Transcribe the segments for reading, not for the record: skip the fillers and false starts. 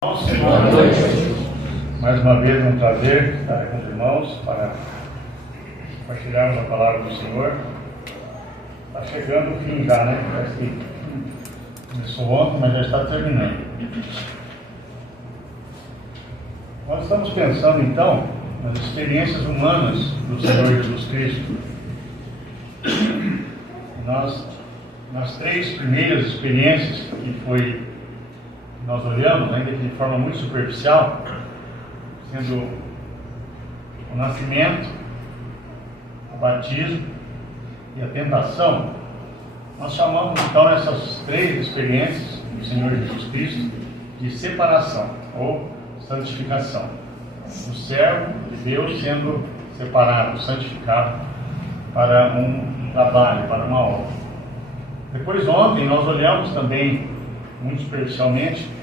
Boa noite. Mais uma vez um prazer estar com os irmãos para compartilharmos a palavra do Senhor. Está chegando o fim já, né? Parece que começou ontem, mas já está terminando. Nós estamos pensando então nas experiências humanas do Senhor Jesus Cristo. Nas três primeiras experiências nós olhamos, ainda que de forma muito superficial, sendo o nascimento, o batismo e a tentação, nós chamamos então essas três experiências do Senhor Jesus Cristo de separação ou santificação. O servo de Deus sendo separado, santificado para um trabalho, para uma obra. Depois ontem nós olhamos também, muito superficialmente,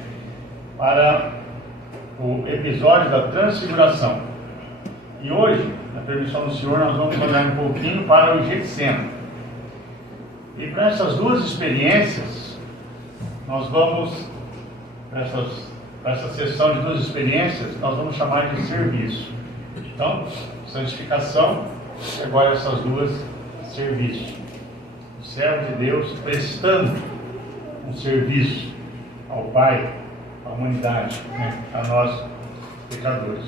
para o episódio da transfiguração. E hoje, na permissão do Senhor, nós vamos olhar um pouquinho para o Getsêmani. E para essas duas experiências, nós vamos, para essa sessão de duas experiências, nós vamos chamar de serviço. Então, santificação e agora essas duas, serviço. O servo de Deus prestando um serviço ao Pai, à humanidade, né? A nós pecadores.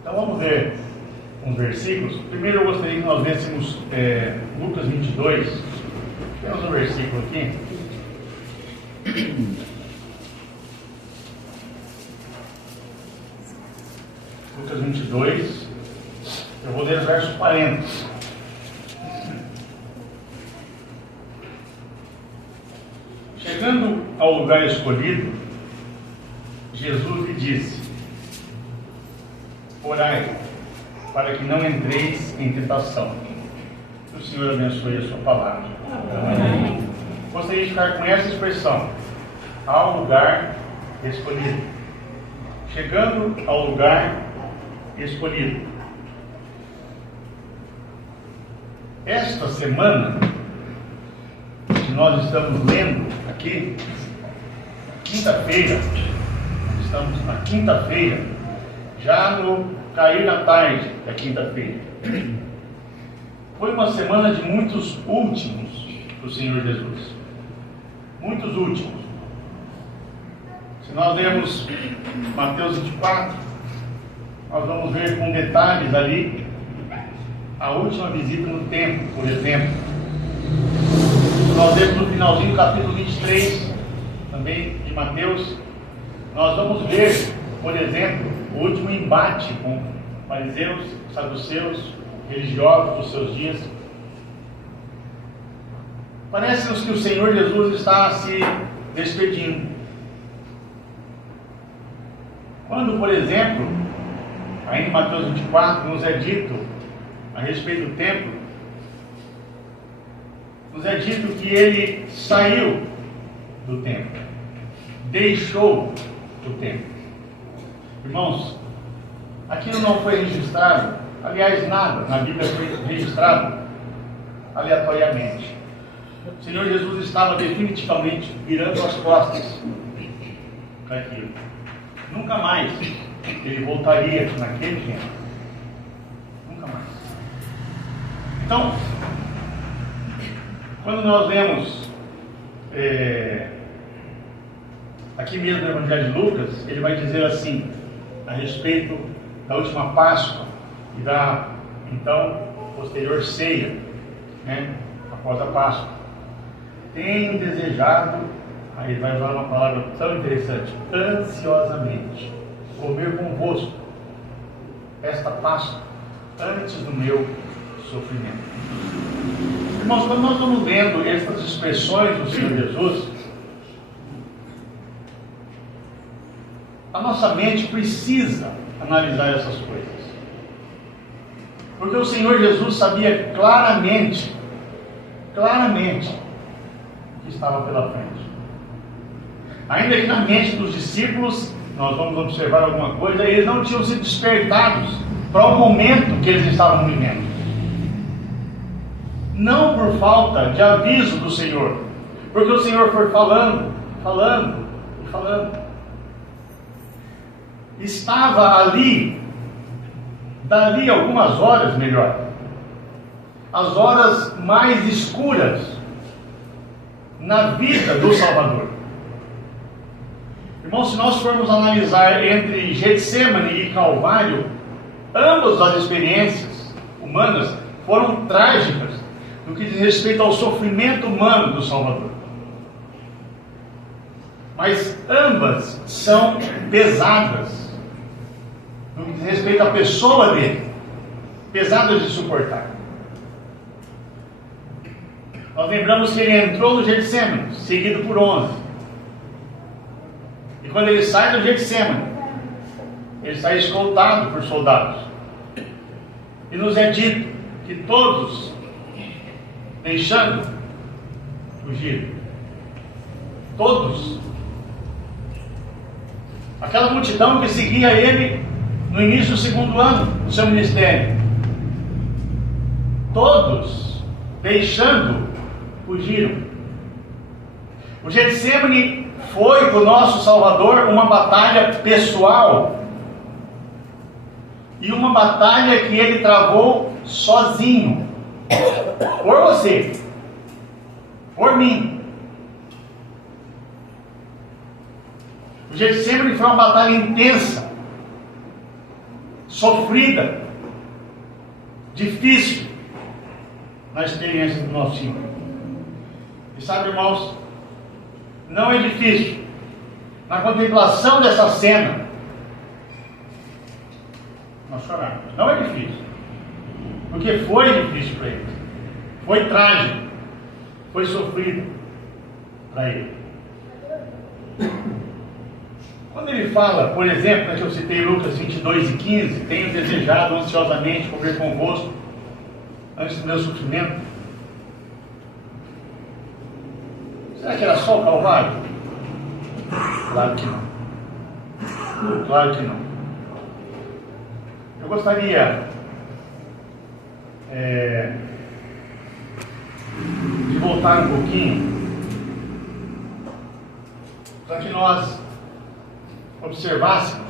Então vamos ver uns versículos. Primeiro eu gostaria que nós lêssemos Lucas 22. Temos um versículo aqui. Lucas 22. Eu vou ler o verso 40. Chegando ao lugar escolhido, Jesus lhe disse: orai, para que não entreis em tentação. Que o Senhor abençoe a sua palavra. Amém. Gostaria de ficar com essa expressão: ao lugar escolhido. Chegando ao lugar escolhido. Esta semana que nós estamos lendo aqui, quinta-feira, estamos na quinta-feira, já no cair da tarde da quinta-feira. Foi uma semana de muitos últimos do Senhor Jesus. Muitos últimos. Se nós lermos Mateus 24, nós vamos ver com detalhes ali a última visita no templo, por exemplo. Nós vemos no finalzinho do capítulo 23, também de Mateus, nós vamos ver, por exemplo, o último embate com fariseus, saduceus, religiosos dos seus dias. Parece-nos que o Senhor Jesus está se despedindo. Quando, por exemplo, ainda em Mateus 24, nos é dito a respeito do templo, nos é dito que ele saiu do templo, deixou o templo. Irmãos, aquilo não foi registrado, aliás, nada na Bíblia foi registrado aleatoriamente. O Senhor Jesus estava definitivamente virando as costas para aquilo. Nunca mais ele voltaria naquele tempo. Nunca mais. Então, quando nós lemos aqui mesmo no Evangelho de Lucas, ele vai dizer assim, a respeito da última Páscoa e da, então, posterior ceia, né, após a Páscoa. Tenho desejado, aí ele vai usar uma palavra tão interessante, ansiosamente, comer convosco esta Páscoa antes do meu sofrimento. Irmãos, quando nós estamos vendo essas expressões do Senhor Jesus, a nossa mente precisa analisar essas coisas. Porque o Senhor Jesus sabia claramente o que estava pela frente. Ainda que na mente dos discípulos, nós vamos observar alguma coisa, eles não tinham sido despertados para o momento que eles estavam vivendo. Não por falta de aviso do Senhor, porque o Senhor foi falando. estava ali, dali algumas horas, melhor, as horas mais escuras na vida do Salvador. Irmãos, se nós formos analisar entre Getsemane e Calvário, ambas as experiências humanas foram trágicas no que diz respeito ao sofrimento humano do Salvador. Mas ambas são pesadas no que diz respeito à pessoa dele, pesadas de suportar. Nós lembramos que ele entrou no Getsemane, seguido por 11. E quando ele sai do Getsemane, ele sai escoltado por soldados. E nos é dito que todos, deixando, fugiram. Todos. Aquela multidão que seguia ele no início do 2º ano do seu ministério. Todos, deixando, fugiram. O Getsemane foi para o nosso Salvador uma batalha pessoal e uma batalha que ele travou sozinho, por você, por mim. O Getsemane foi uma batalha intensa, sofrida, difícil na experiência do nosso Senhor. E sabe, irmãos, não é difícil na contemplação dessa cena nós chorarmos. Não é difícil, porque foi difícil para ele, foi trágico, foi sofrido para ele. Quando ele fala, por exemplo, que eu citei Lucas 22:15, tenho desejado ansiosamente comer convosco antes do meu sofrimento. Será que era só o Calvário? Claro que não. Claro que não. Eu gostaria de voltar um pouquinho para que nós observássemos,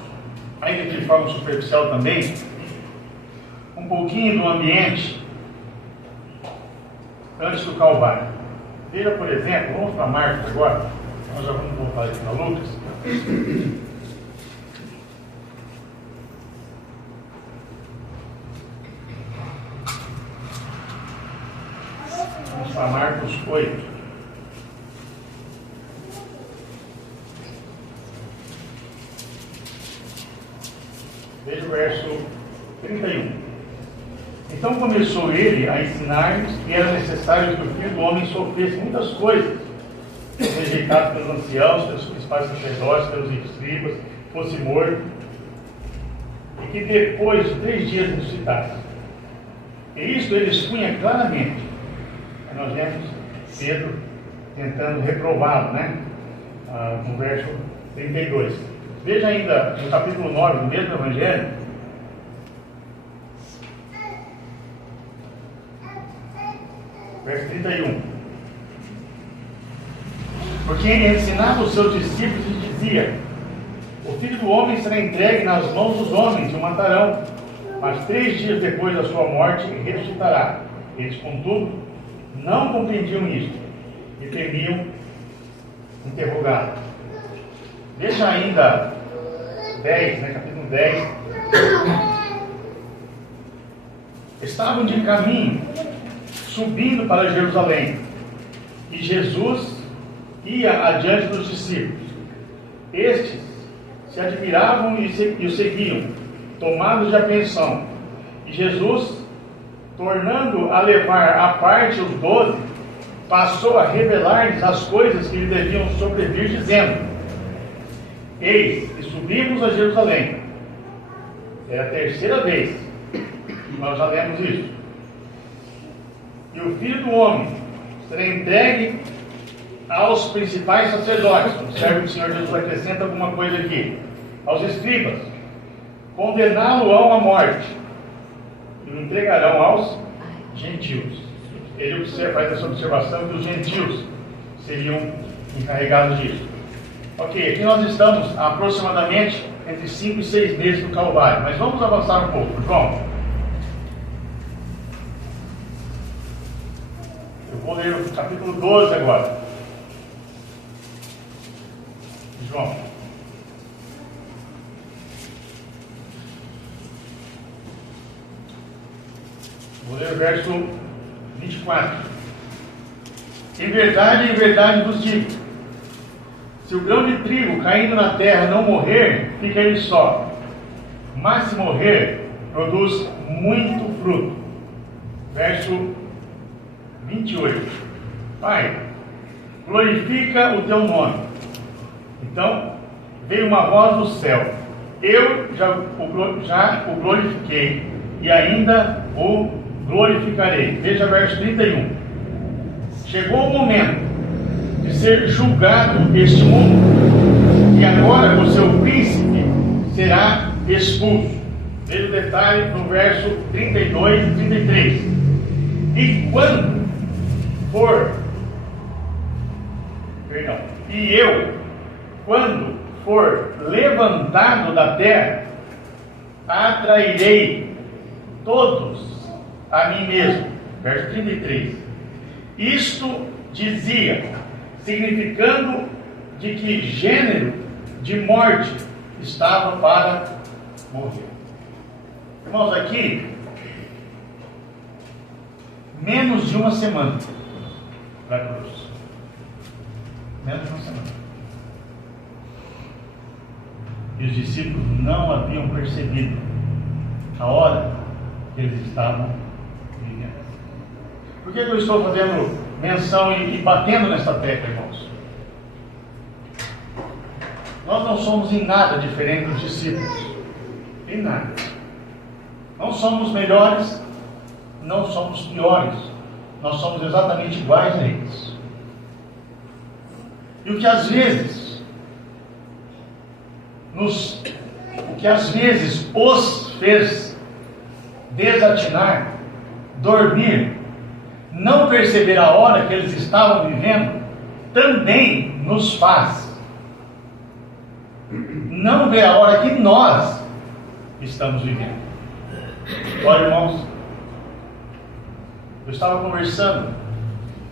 ainda de forma superficial também, um pouquinho do ambiente antes do Calvário. Veja, por exemplo, vamos para Marcos agora, nós já vamos voltar aqui para Lucas. Vamos para Marcos 8. Veja o verso 31. Então começou ele a ensinar-lhes que era necessário que o Filho do Homem sofresse muitas coisas, rejeitado pelos anciãos, pelos principais sacerdotes, pelos escribas, fosse morto, e que depois de 3 dias ressuscitasse. E isto ele expunha claramente. Nós vemos Pedro tentando reprová-lo, no verso 32. Veja ainda no capítulo 9 do mesmo Evangelho, verso 31. Porque ele ensinava os seus discípulos e dizia: o Filho do Homem será entregue nas mãos dos homens e o matarão, mas 3 dias depois da sua morte ressuscitará. Eles, contudo, não compreendiam isto e temiam interrogá-lo. Veja ainda 10, capítulo 10. Estavam de caminho, subindo para Jerusalém, e Jesus ia adiante dos discípulos. Estes se admiravam e o seguiam, tomados de apreensão. E Jesus, tornando a levar à parte os 12, passou a revelar-lhes as coisas que lhe deviam sobrevir, dizendo: eis, e subimos a Jerusalém. É a 3ª vez que nós já lemos isso. E o Filho do Homem será entregue aos principais sacerdotes. Observe que o Senhor Jesus acrescenta alguma coisa aqui. Aos escribas. Condená-lo-ão à morte. E o entregarão aos gentios. Ele faz essa observação que os gentios seriam encarregados disso. Ok, aqui nós estamos aproximadamente entre 5 e 6 meses no Calvário, mas vamos avançar um pouco, João. Eu vou ler o capítulo 12 agora. João. Vou ler o verso 24. Em verdade vos digo, se o grão de trigo caindo na terra não morrer, fica ele só. Mas se morrer, produz muito fruto. Verso 28. Pai, glorifica o teu nome. Então, veio uma voz do céu. Eu já o glorifiquei e ainda o glorificarei. Veja verso 31. Chegou o momento de ser julgado este mundo, e agora o seu príncipe será expulso. Veja o detalhe no verso 32 e 33. E quando for, e eu, quando for levantado da terra, atrairei todos a mim mesmo. Verso 33. Isto dizia, significando de que gênero de morte estava para morrer. Irmãos, aqui, menos de uma semana para a cruz. Menos de uma semana. E os discípulos não haviam percebido a hora que eles estavam vivendo. Por que eu estou fazendo menção e batendo nessa tecla, irmãos? Nós não somos em nada diferentes dos discípulos. Em nada. Não somos melhores, não somos piores. Nós somos exatamente iguais a eles. E o que às vezes os fez desatinar, dormir, não perceber a hora que eles estavam vivendo, também nos faz não ver a hora que nós estamos vivendo. Olha, irmãos, eu estava conversando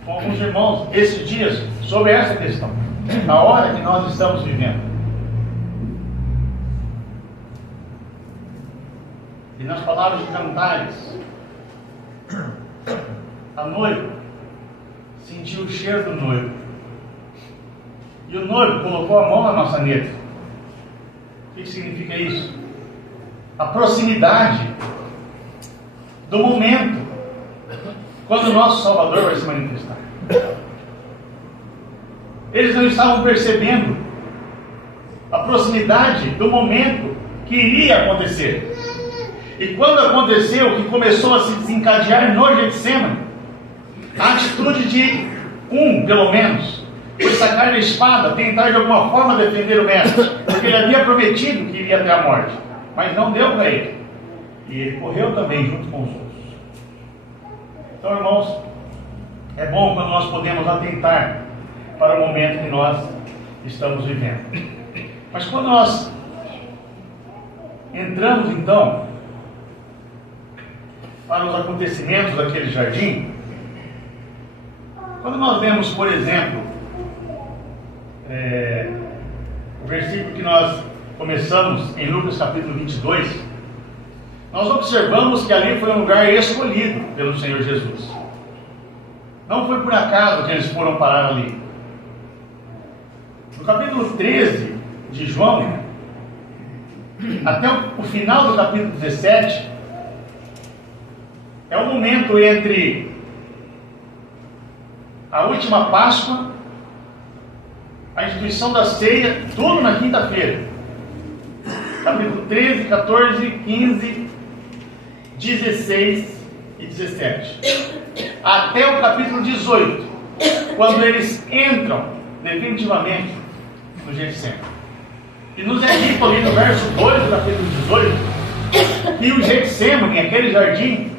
com alguns irmãos esses dias sobre essa questão, a hora que nós estamos vivendo. E nas palavras de Cantares, a noiva sentiu o cheiro do noivo, e o noivo colocou a mão na maçaneta. O que significa isso? A proximidade do momento quando o nosso Salvador vai se manifestar. Eles não estavam percebendo a proximidade do momento que iria acontecer. E quando aconteceu, que começou a se desencadear no Getsemane, a atitude de pelo menos, foi sacar a espada, tentar de alguma forma defender o mestre, porque ele havia prometido que iria até a morte, mas não deu para ele. E ele correu também junto com os outros. Então, irmãos, é bom quando nós podemos atentar para o momento que nós estamos vivendo. Mas quando nós entramos, então, para os acontecimentos daquele jardim, quando nós vemos, por exemplo, o versículo que nós começamos em Lucas capítulo 22, nós observamos que ali foi um lugar escolhido pelo Senhor Jesus. Não foi por acaso que eles foram parar ali. No capítulo 13 de João, até o final do capítulo 17, é o momento entre a última Páscoa, a instituição da ceia, tudo na quinta-feira. Capítulo 13, 14, 15, 16 e 17. Até o capítulo 18, quando eles entram definitivamente no Getsemane. E nos é dito ali no verso 2 do capítulo 18, que o Getsemane, aquele jardim,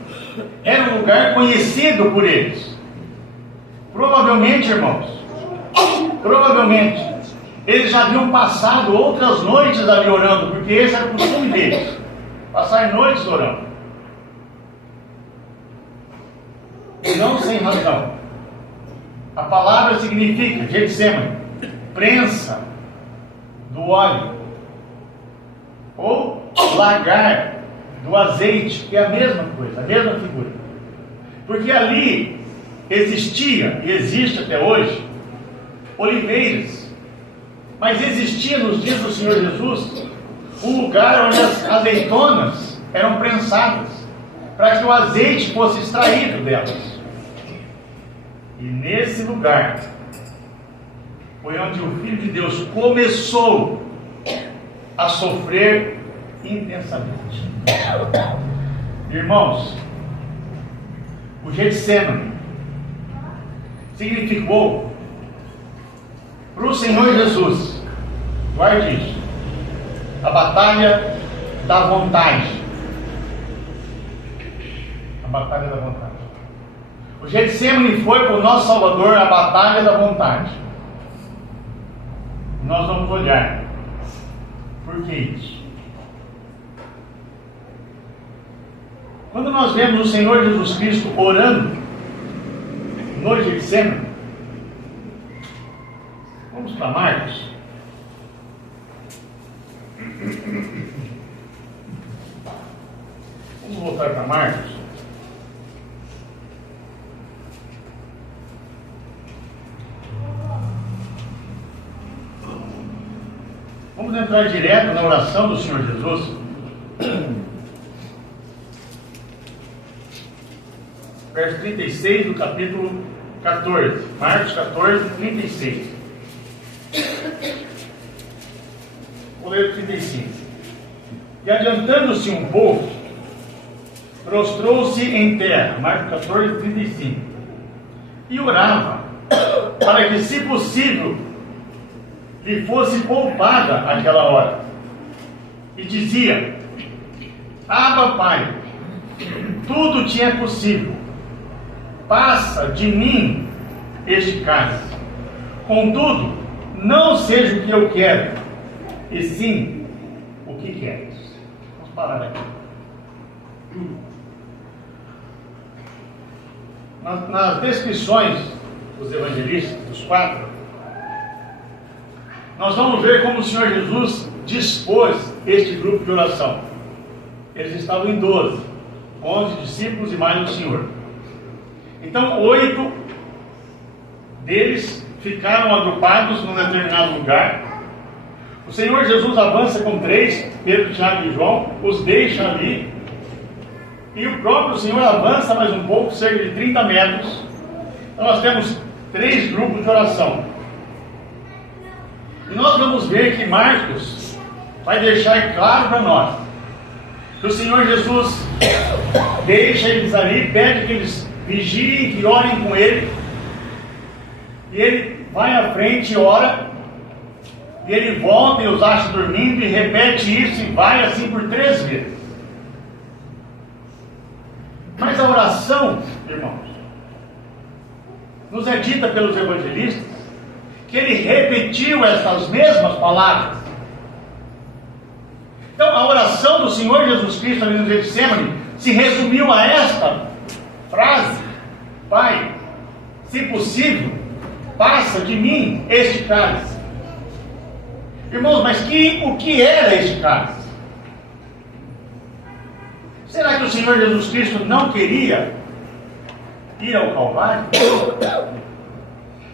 era um lugar conhecido por eles. Provavelmente, irmãos, Eles já haviam passado outras noites ali orando, porque esse era o costume deles, passar noites orando. E não sem razão. A palavra significa, Getsemane, prensa do óleo, ou lagar do azeite, que é a mesma coisa, a mesma figura. Porque ali existia, e existe até hoje, oliveiras. Mas existia nos dias do Senhor Jesus um lugar onde as azeitonas eram prensadas, para que o azeite fosse extraído delas. E nesse lugar foi onde o Filho de Deus começou a sofrer intensamente. Irmãos, o Getsemane significou para o Senhor Jesus, guarde isso, a batalha da vontade. A batalha da vontade. O Getsemane foi para o nosso Salvador a batalha da vontade. Nós vamos olhar. Por que isso? Quando nós vemos o Senhor Jesus Cristo orando no Getsemane, vamos para Marcos. Vamos voltar para Marcos. Vamos entrar direto na oração do Senhor Jesus. Verso 36 do capítulo 14. Marcos 14, 36. Vou ler o 35. E adiantando-se um pouco, prostrou-se em terra. Marcos 14, 35. E orava, para que, se possível, lhe fosse poupada aquela hora. E dizia: Abba, Pai, tudo te é possível. Passa de mim este cálice. Contudo, não seja o que eu quero, e sim o que queres. Vamos parar aqui. Nas descrições dos evangelistas, dos 4, nós vamos ver como o Senhor Jesus dispôs este grupo de oração. Eles estavam em 12, 11 discípulos e mais o Senhor. Então 8 deles ficaram agrupados num determinado lugar. O Senhor Jesus avança com 3, Pedro, Tiago e João, os deixa ali, e o próprio Senhor avança mais um pouco, cerca de 30 metros. Então nós temos 3 grupos de oração. E nós vamos ver que Marcos vai deixar claro para nós que o Senhor Jesus deixa eles ali, pede que eles vigiem, que orem com ele, e ele vai à frente e ora, e ele volta e os acha dormindo, e repete isso, e vai assim por 3 vezes. Mas a oração, irmãos, nos é dita pelos evangelistas que ele repetiu essas mesmas palavras. Então a oração do Senhor Jesus Cristo ali no Getsemane se resumiu a esta frase: Pai, se possível, passa de mim este cálice. Irmãos, mas o que era este cálice? Será que o Senhor Jesus Cristo não queria ir ao Calvário?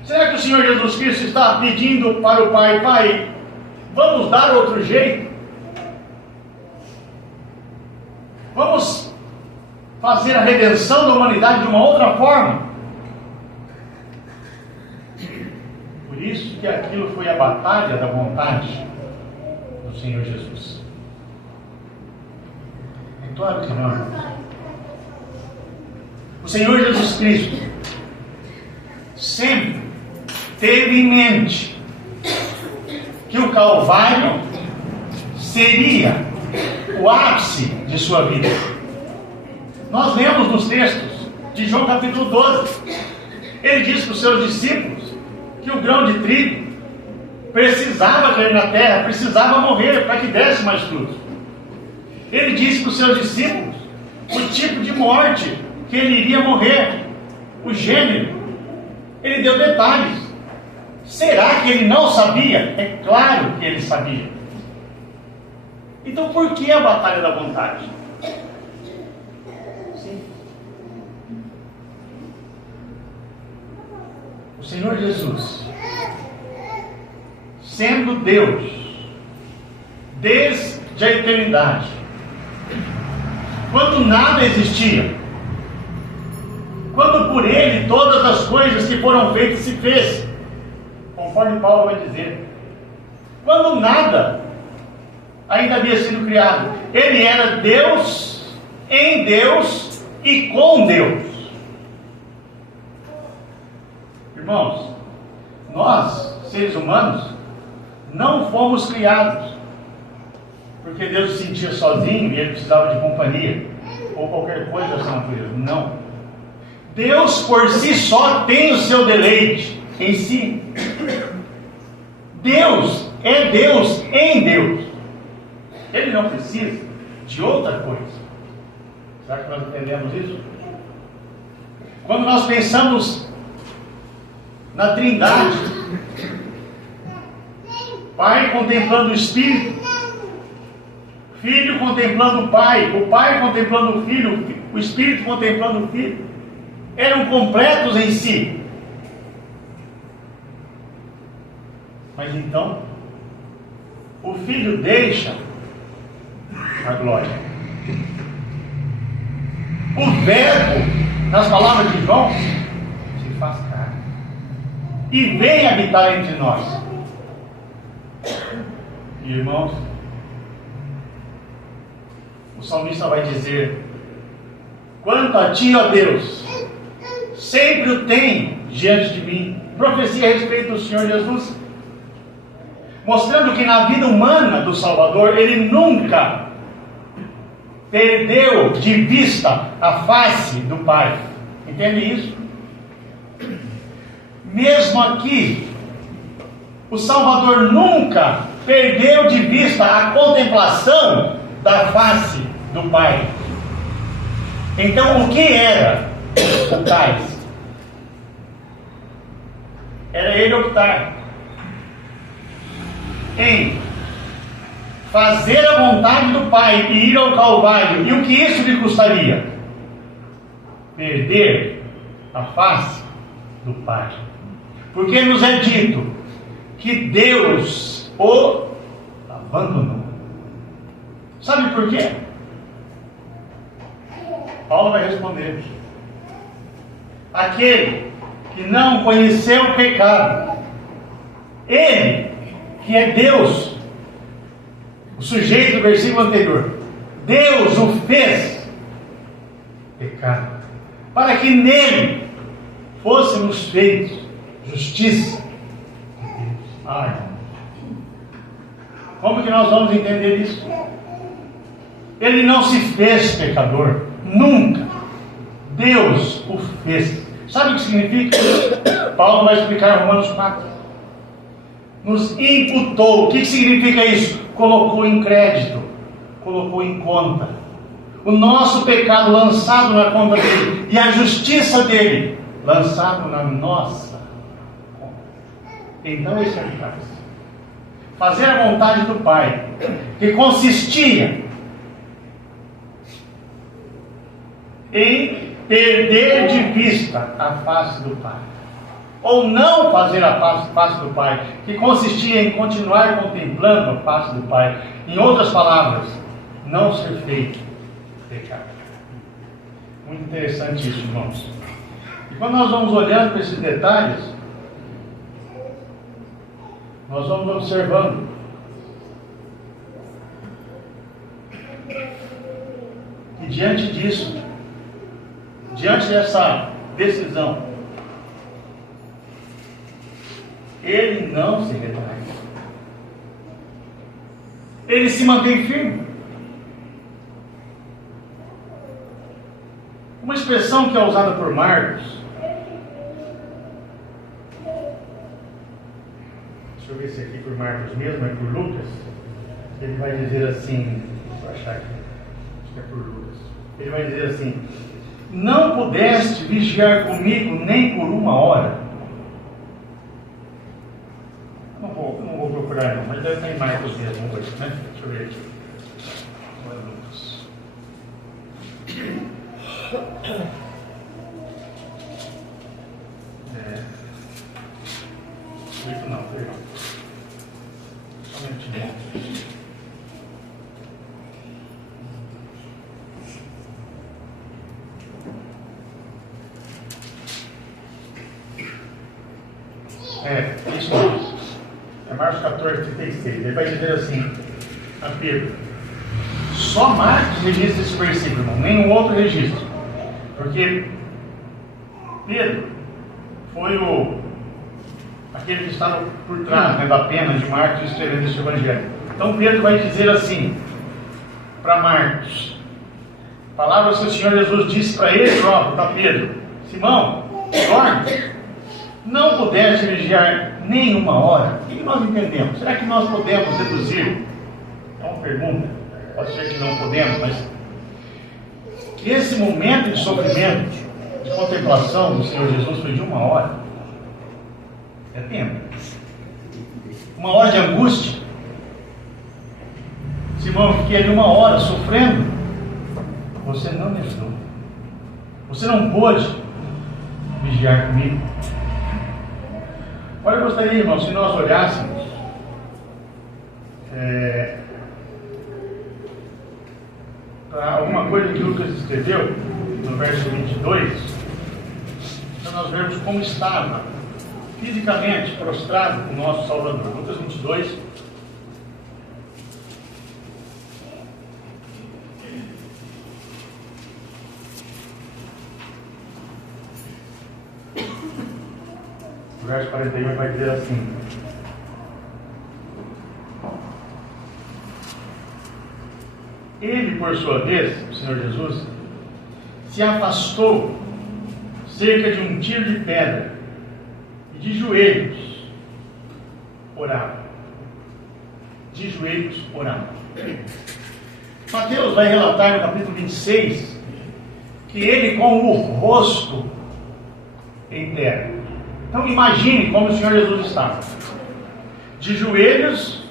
Será que o Senhor Jesus Cristo está pedindo para o Pai: Pai, vamos dar outro jeito? Vamos fazer a redenção da humanidade de uma outra forma? Por isso que aquilo foi a batalha da vontade do Senhor Jesus. É claro que não. O Senhor Jesus Cristo sempre teve em mente que o Calvário seria o ápice de sua vida. Nós lemos nos textos de João capítulo 12, ele diz para os seus discípulos que o grão de trigo precisava cair na terra, precisava morrer para que desse mais frutos. Ele disse para os seus discípulos o tipo de morte que ele iria morrer, o gênero. Ele deu detalhes. Será que ele não sabia? É claro que ele sabia. Então por que a batalha da vontade? Sim. O Senhor Jesus, sendo Deus, desde a eternidade, quando nada existia, quando por Ele todas as coisas que foram feitas se fez, conforme Paulo vai dizer, quando nada ainda havia sido criado, Ele era Deus, em Deus e com Deus. Irmãos, nós, seres humanos, não fomos criados porque Deus se sentia sozinho e Ele precisava de companhia, ou qualquer coisa dessa natureza. Não. Deus por si só tem o seu deleite em si. Deus é Deus em Deus. Ele não precisa de outra coisa. Será que nós entendemos isso? Quando nós pensamos na Trindade, Pai contemplando o Espírito, Filho contemplando o Pai contemplando o Filho, o Espírito contemplando o Filho, eram completos em si. Mas então, o Filho deixa a glória. O Verbo, nas palavras de João, se faz carne e vem habitar entre nós. Irmãos, o salmista vai dizer: quanto a ti, ó Deus, sempre o tem diante de mim. Profecia a respeito do Senhor Jesus, mostrando que na vida humana do Salvador, Ele nunca perdeu de vista a face do Pai. Entende isso? Mesmo aqui, o Salvador nunca perdeu de vista a contemplação da face do Pai. Então, o que era o Tais? Era Ele optar em fazer a vontade do Pai e ir ao Calvário. E o que isso lhe custaria? Perder a face do Pai. Porque nos é dito que Deus o abandonou. Sabe por quê? Paulo vai responder: aquele que não conheceu o pecado, Ele, que é Deus, o sujeito do versículo anterior, Deus o fez pecado, para que nele fôssemos feitos justiça de Deus. Ai, como que nós vamos entender isso? Ele não se fez pecador, nunca. Deus o fez. Sabe o que significa? Paulo vai explicar em Romanos 4. Nos imputou. O que significa isso? Colocou em crédito, colocou em conta. O nosso pecado lançado na conta dele, e a justiça dele lançado na nossa conta. Então isso é o que faz. Fazer a vontade do Pai, que consistia em perder de vista a face do Pai, ou não fazer a face do Pai, que consistia em continuar contemplando a face do Pai. Em outras palavras, não ser feito pecado. Muito interessante isso, irmãos. E quando nós vamos olhando para esses detalhes, nós vamos observando que diante disso, diante dessa decisão, Ele não se retrai. Ele se mantém firme. Uma expressão que é usada por Marcos. Deixa eu ver sei se aqui por Marcos mesmo, é por Lucas. Ele vai dizer assim, vou achar aqui, acho que é por Lucas. Ele vai dizer assim: não pudeste vigiar comigo nem por uma hora. Não vou procurar não, mas deve estar em Marcos mesmo, vamos ver, né? Deixa eu ver aqui. Olha Lucas. Não, perdão. Só um minutinho. Isso mesmo. É Marcos 14, 36. Ele vai dizer assim a Pedro. Só Marcos registra esse versículo, irmão, nenhum outro registro. Porque Pedro foi aquele que estava por trás, né, da pena de Marcos escrevendo esse evangelho. Então Pedro vai dizer assim para Marcos: palavras que o Senhor Jesus disse para ele próprio, para Pedro: Simão, dorme, não pudeste vigiar nem uma hora. O que nós entendemos? Será que nós podemos deduzir? É uma pergunta, pode ser que não podemos, mas esse momento de sofrimento, de contemplação do Senhor Jesus foi de uma hora. É tempo. Uma hora de angústia. Simão, eu fiquei ali uma hora sofrendo. Você não me ajudou. Você não pôde vigiar comigo. Olha, eu gostaria, irmãos, se nós olhássemos para alguma coisa que Lucas escreveu no verso 22, então nós vemos como estava fisicamente prostrado o nosso Salvador. Lucas 22. O verso 41 vai dizer assim: ele, por sua vez, o Senhor Jesus, se afastou cerca de um tiro de pedra e de joelhos orava. De joelhos orava. Mateus vai relatar no capítulo 26 que ele com o rosto em terra. Então imagine como o Senhor Jesus estava. De joelhos,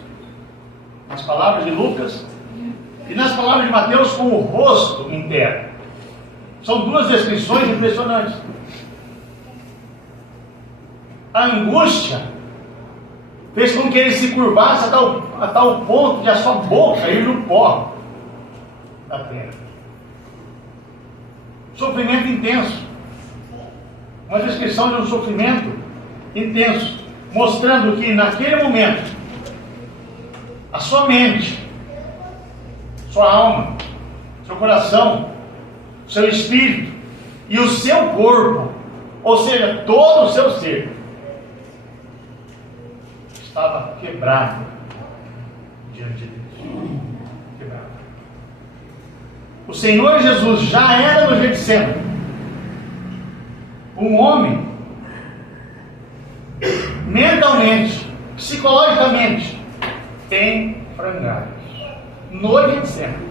nas palavras de Lucas, e nas palavras de Mateus, com o rosto em terra. São duas descrições impressionantes. A angústia fez com que ele se curvasse a tal ponto de a sua boca ir no pó da terra. Sofrimento intenso. Uma descrição de um sofrimento intenso, mostrando que naquele momento a sua mente, sua alma, seu coração, seu espírito e o seu corpo, ou seja, todo o seu ser, estava quebrado diante de Deus. Quebrado. O Senhor Jesus já era no Getsemane um homem mentalmente, psicologicamente em frangalhos no Getsemane.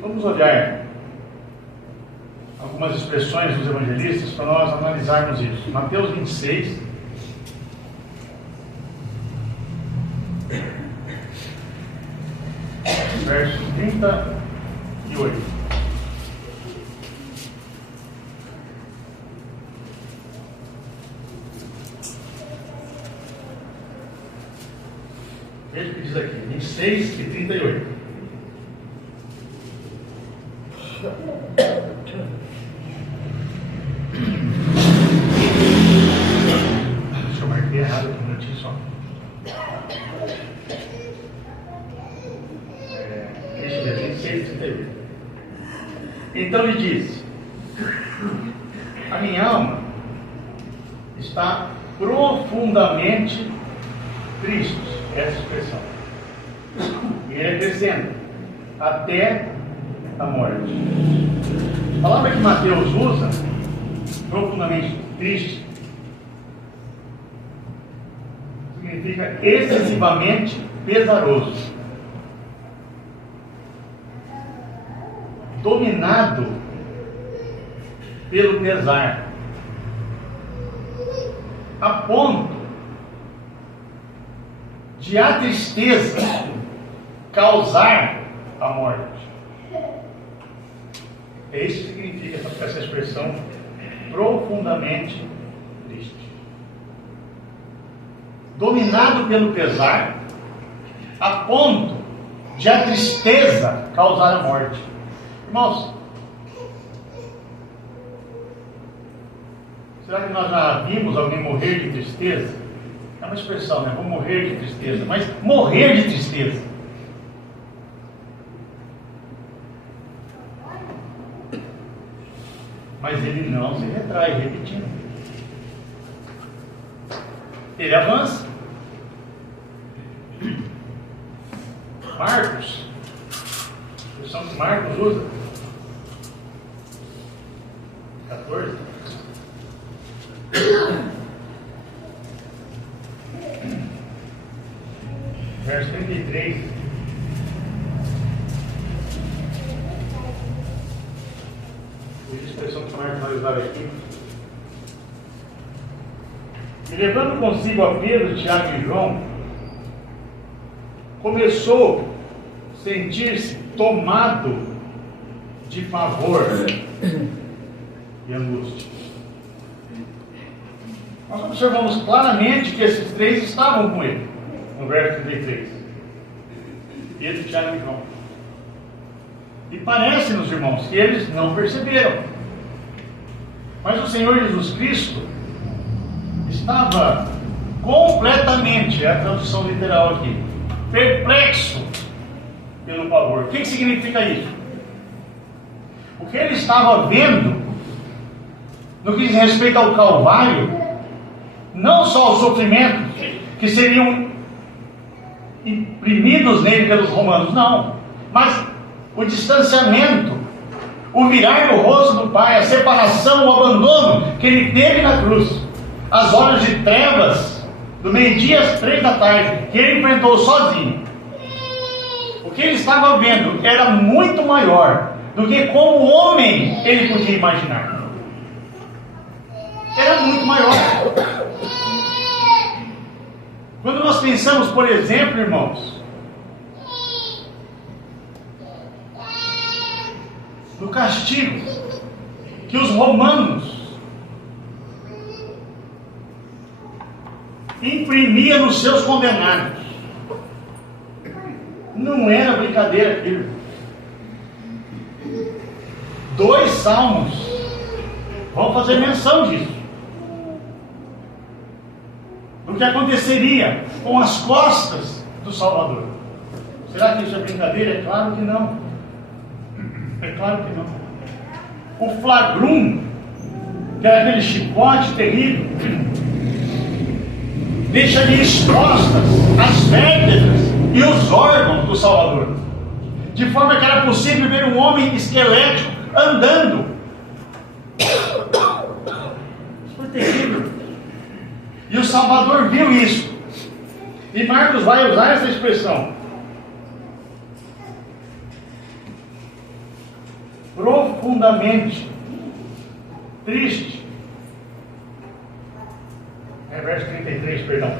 Vamos olhar algumas expressões dos evangelistas para nós analisarmos isso. Mateus 26, versos 38. Veja o que diz aqui, 26 e 38. Deixa eu marcar errado aqui um minutinho só. Deixa eu ver, 26 e 38. Então ele disse: a minha alma está profundamente triste. Essa expressão. E ele acrescenta: até a morte. A palavra que Mateus usa profundamente triste significa excessivamente pesaroso, dominado pelo pesar, a ponto de a tristeza causar a morte. É isso que significa essa expressão profundamente triste. Dominado pelo pesar, a ponto de a tristeza causar a morte. Irmãos, será que nós já vimos alguém morrer de tristeza? É uma expressão, né? Vou morrer de tristeza. Mas morrer de tristeza. Mas ele não se retrai, repetindo. Ele avança. Marcos, a expressão que Marcos usa, 14. Verso 33. A expressão que Marcos vai usar aqui. E levando consigo a Pedro, Tiago e João, começou a sentir-se tomado de pavor e angústia. Nós observamos claramente que esses três estavam com ele, no verso 33. Pedro, Tiago e João. E parece-nos, irmãos, que eles não perceberam. Mas o Senhor Jesus Cristo estava completamente, é a tradução literal aqui, perplexo pelo pavor. O que significa isso? O que ele estava vendo, no que diz respeito ao Calvário, não só os sofrimentos que seriam imprimidos nele pelos romanos, não, mas o distanciamento, o virar do rosto do Pai, a separação, o abandono que ele teve na cruz, as horas de trevas, do meio-dia às 3 da tarde, que ele enfrentou sozinho. O que ele estava vendo era muito maior do que como homem ele podia imaginar. Era muito maior. Quando nós pensamos, por exemplo, irmãos, no castigo que os romanos imprimiam nos seus condenados, não era brincadeira aquilo. 2 salmos vão fazer menção disso, do que aconteceria com as costas do Salvador. Será que isso é brincadeira? É claro que não. É claro que não. O flagrum, que era aquele chicote terrível, deixa ali expostas as vértebras e os órgãos do Salvador, de forma que era possível ver um homem esquelético andando. Isso foi terrível. E o Salvador viu isso. E Marcos vai usar essa expressão. Profundamente triste. Verso 33, perdão.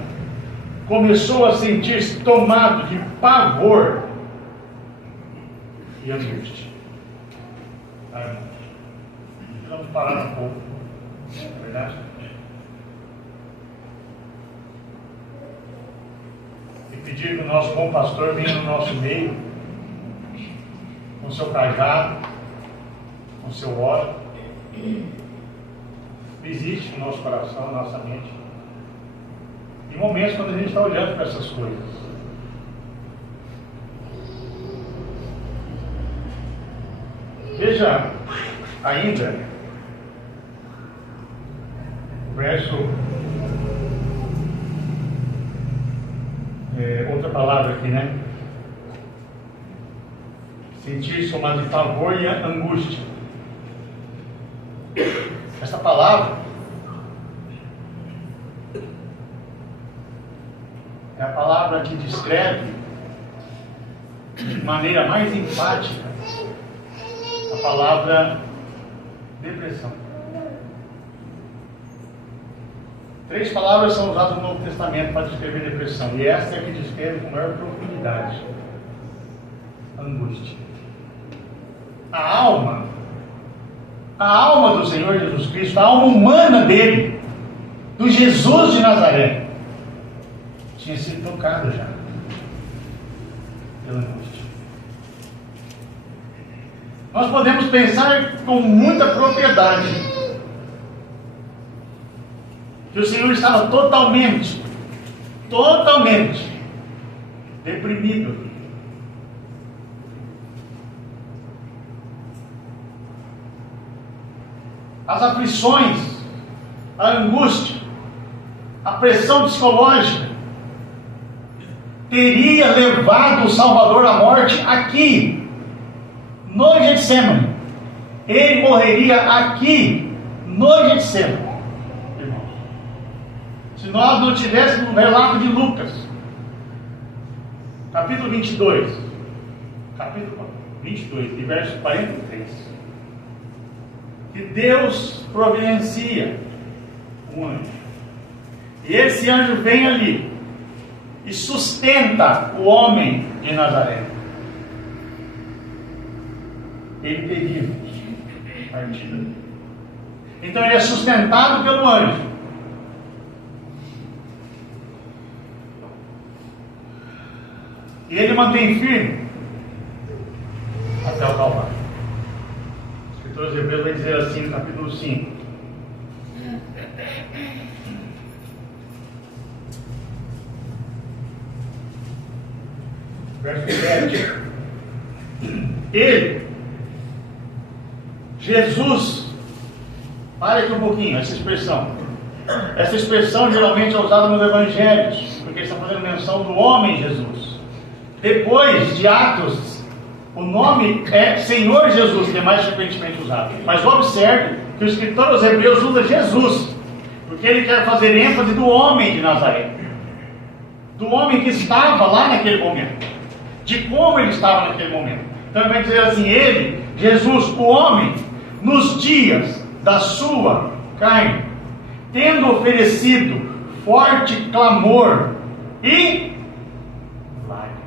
Começou a sentir-se tomado de pavor e angústia. Vamos parar um pouco. Verdade? E pedir que o nosso bom pastor venha no nosso meio, com o seu cajado, com o seu óleo. Visite o nosso coração, a nossa mente. Em momentos quando a gente está olhando para essas coisas. Veja ainda o verso, outra palavra aqui, né? Sentir-se tomado de pavor e angústia. Essa Essa palavra é a palavra que descreve de maneira mais enfática a palavra depressão. 3 palavras são usadas no Novo Testamento para descrever depressão, e essa é a que descreve com maior profundidade: angústia. A alma do Senhor Jesus Cristo, a alma humana dele, do Jesus de Nazaré, tinha sido tocada já pela angústia. Nós podemos pensar com muita propriedade que o Senhor estava totalmente deprimido. As aflições, a angústia, a pressão psicológica teria levado o Salvador à morte aqui, no Getsemane. Ele morreria aqui, no Getsemane. Irmãos, se nós não tivéssemos o relato de Lucas, capítulo 22, de verso 43, que Deus providencia um anjo, e esse anjo vem ali e sustenta o homem de Nazaré. Ele teria partido. Então ele é sustentado pelo anjo. E ele mantém firme até o Calvário. O escritor de Hebreus vai dizer assim no capítulo 5. Verso 7. Ele, Jesus, para aqui um pouquinho, essa expressão. Essa expressão geralmente é usada nos evangelhos, porque está fazendo menção do homem Jesus. Depois de Atos, o nome é Senhor Jesus, que é mais frequentemente usado. Mas observe que o escritor aos Hebreus usa Jesus, porque ele quer fazer ênfase do homem de Nazaré, do homem que estava lá naquele momento, de como ele estava naquele momento. Então ele vai dizer assim: ele, Jesus, o homem, nos dias da sua carne, tendo oferecido forte clamor e lágrimas.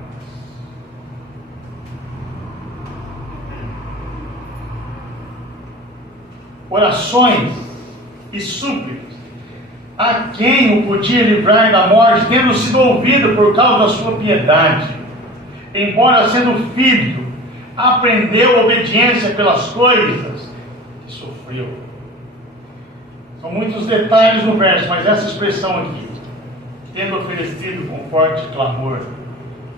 Orações e súplicas a quem o podia livrar da morte, tendo sido ouvido por causa da sua piedade, embora sendo filho, aprendeu obediência pelas coisas que sofreu. São muitos detalhes no verso, mas essa expressão aqui, tendo oferecido com forte clamor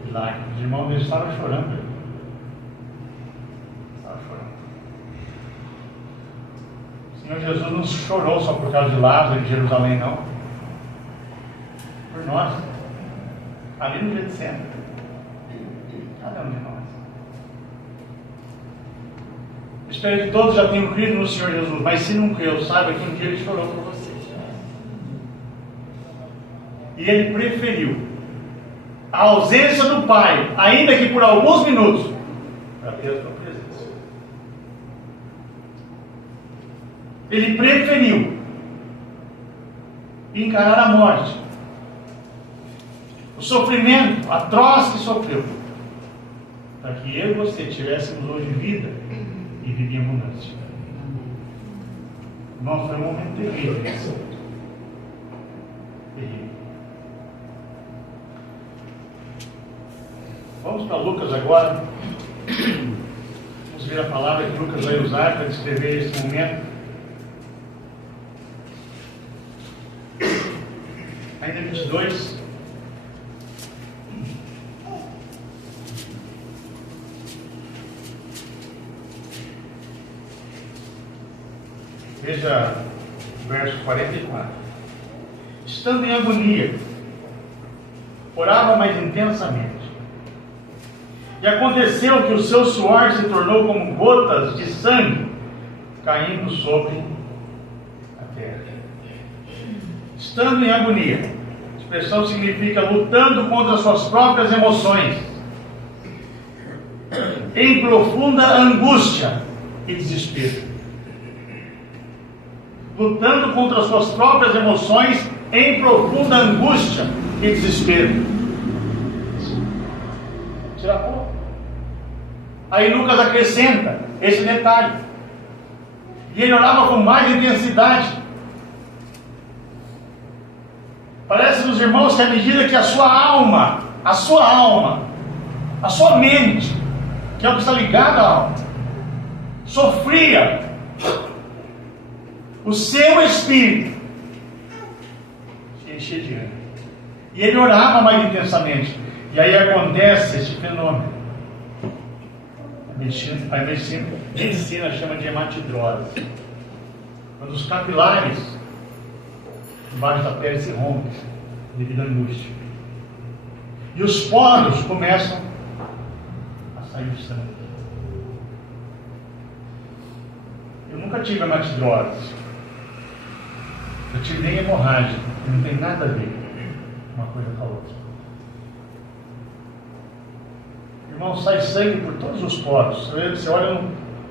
e lágrimas. Os irmãos deles estavam chorando. O Senhor Jesus não chorou só por causa de Lázaro de Jerusalém, não. Por nós. Ali no Getsemane. Cada um de nós. Espero que todos já tenham crido no Senhor Jesus, mas se não creu, saiba que um dia ele chorou por vocês. E ele preferiu a ausência do Pai, ainda que por alguns minutos, para ter a sua presença. Ele preferiu encarar a morte, o sofrimento atroz que sofreu, para que eu e você tivéssemos hoje vida e vida em abundância. Irmão, foi um momento terrível. Terrível. Vamos para Lucas agora. Vamos ver a palavra que Lucas vai usar para descrever esse momento. Ainda 22. Veja o verso 44. Estando em agonia, orava mais intensamente. E aconteceu que o seu suor se tornou como gotas de sangue caindo sobre terra. Estando em agonia. A expressão significa lutando contra as suas próprias emoções, em profunda angústia e desespero. Lutando contra as suas próprias emoções, em profunda angústia e desespero. Tira pouco. Aí Lucas acrescenta esse detalhe. E ele orava com mais intensidade. Parece nos irmãos que à medida que a sua alma, a sua mente, que é o que está ligado à alma, sofria, o seu espírito se enchia de ânimo. E ele orava mais intensamente. E aí acontece este fenômeno. A medicina chama de hematidrose. Quando os capilares embaixo da pele se rompem devido à angústia. E os poros começam a sair do sangue. Eu nunca tive hematidrose. Eu tive nem hemorragia. Não tem nada a ver uma coisa com a outra. Irmão, sai sangue por todos os poros. Você olha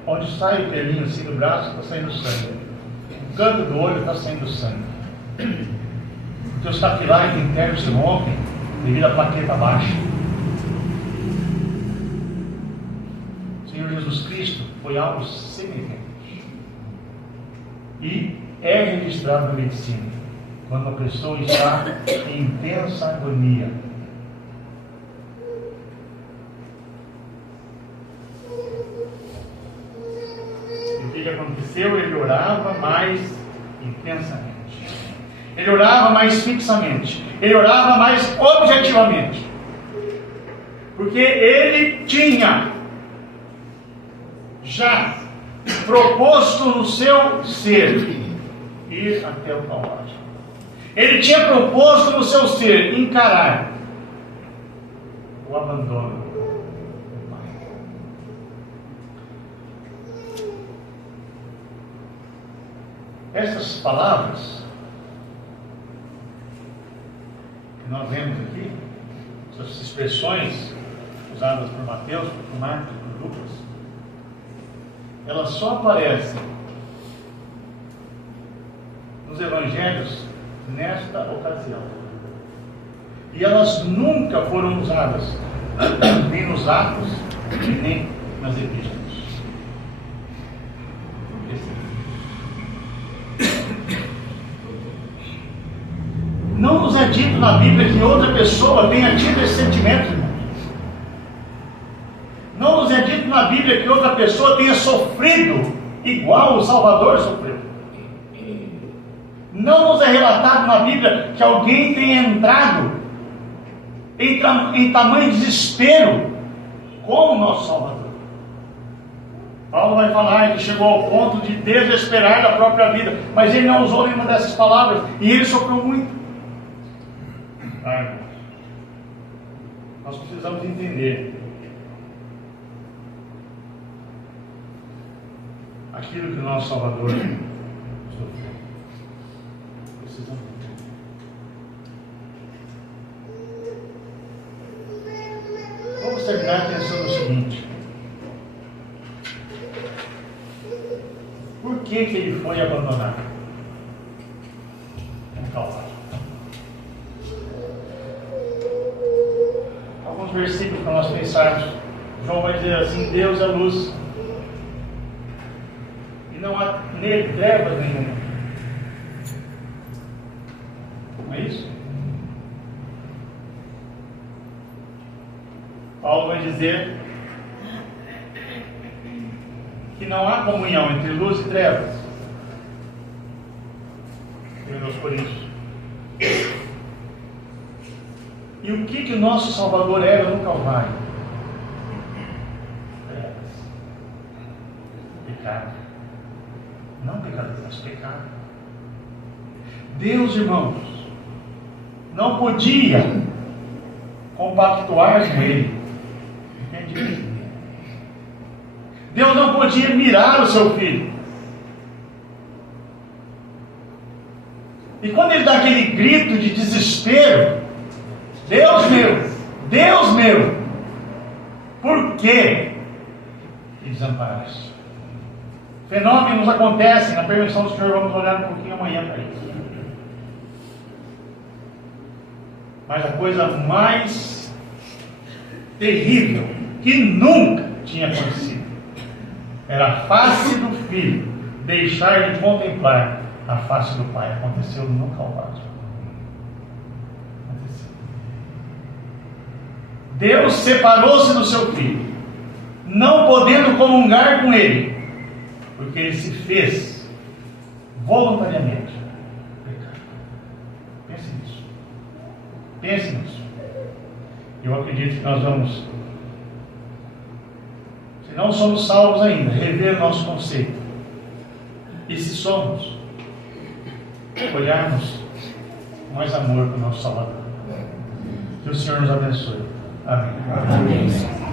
onde sai o pelinho assim do braço, está saindo sangue. No canto do olho está saindo sangue. Porque os capilares internos se rompem devido à plaqueta baixa. O Senhor Jesus Cristo foi algo semelhante. E é registrado na medicina quando a pessoa está em intensa agonia. E o que aconteceu? Ele orava mais intensamente. Ele orava mais fixamente. Ele orava mais objetivamente. Porque ele tinha já proposto no seu ser ir até o Calvário. Ele tinha proposto no seu ser encarar o abandono do Pai. Essas palavras que nós vemos aqui, essas expressões usadas por Mateus, por Marcos e por Lucas, elas só aparecem nos evangelhos nesta ocasião. E elas nunca foram usadas nem nos Atos e nem nas Epístolas. Não nos é dito na Bíblia que outra pessoa tenha tido esse sentimento, irmão. Não nos é dito na Bíblia que outra pessoa tenha sofrido igual o Salvador sofreu. Não nos é relatado na Bíblia que alguém tenha entrado em tamanho desespero como o nosso Salvador. Paulo vai falar que chegou ao ponto de desesperar da própria vida, mas ele não usou nenhuma dessas palavras e ele sofreu muito. Nós precisamos entender aquilo que o nosso Salvador sofreu. Precisamos entender. Vamos terminar pensando o seguinte: por que ele foi abandonado no Calvário? Alguns versículos para nós pensarmos. João vai dizer assim: Deus é luz, e não há nele trevas nenhuma. Não é isso? Paulo vai dizer que não há comunhão entre luz e trevas. 1 Coríntios. E o que o nosso Salvador era no Calvário? Trevas. Pecado. Não pecado, mas pecado. Deus, irmãos, não podia compactuar com ele. Entende? Deus não podia mirar o seu filho. E quando ele dá aquele grito de desespero, Deus meu, por que me desamparaste? Fenômenos acontecem na permissão do Senhor, vamos olhar um pouquinho amanhã para isso. Mas a coisa mais terrível que nunca tinha acontecido era a face do filho deixar de contemplar a face do pai. Aconteceu no Calvário. Aconteceu. Deus separou-se do seu filho, não podendo comungar com ele, porque ele se fez voluntariamente pecado. Pense nisso. Pense nisso. Eu acredito que nós vamos, se não somos salvos ainda, rever o nosso conceito. E se somos, olharmos com mais amor para o nosso Salvador. Que o Senhor nos abençoe. Amém. Amém.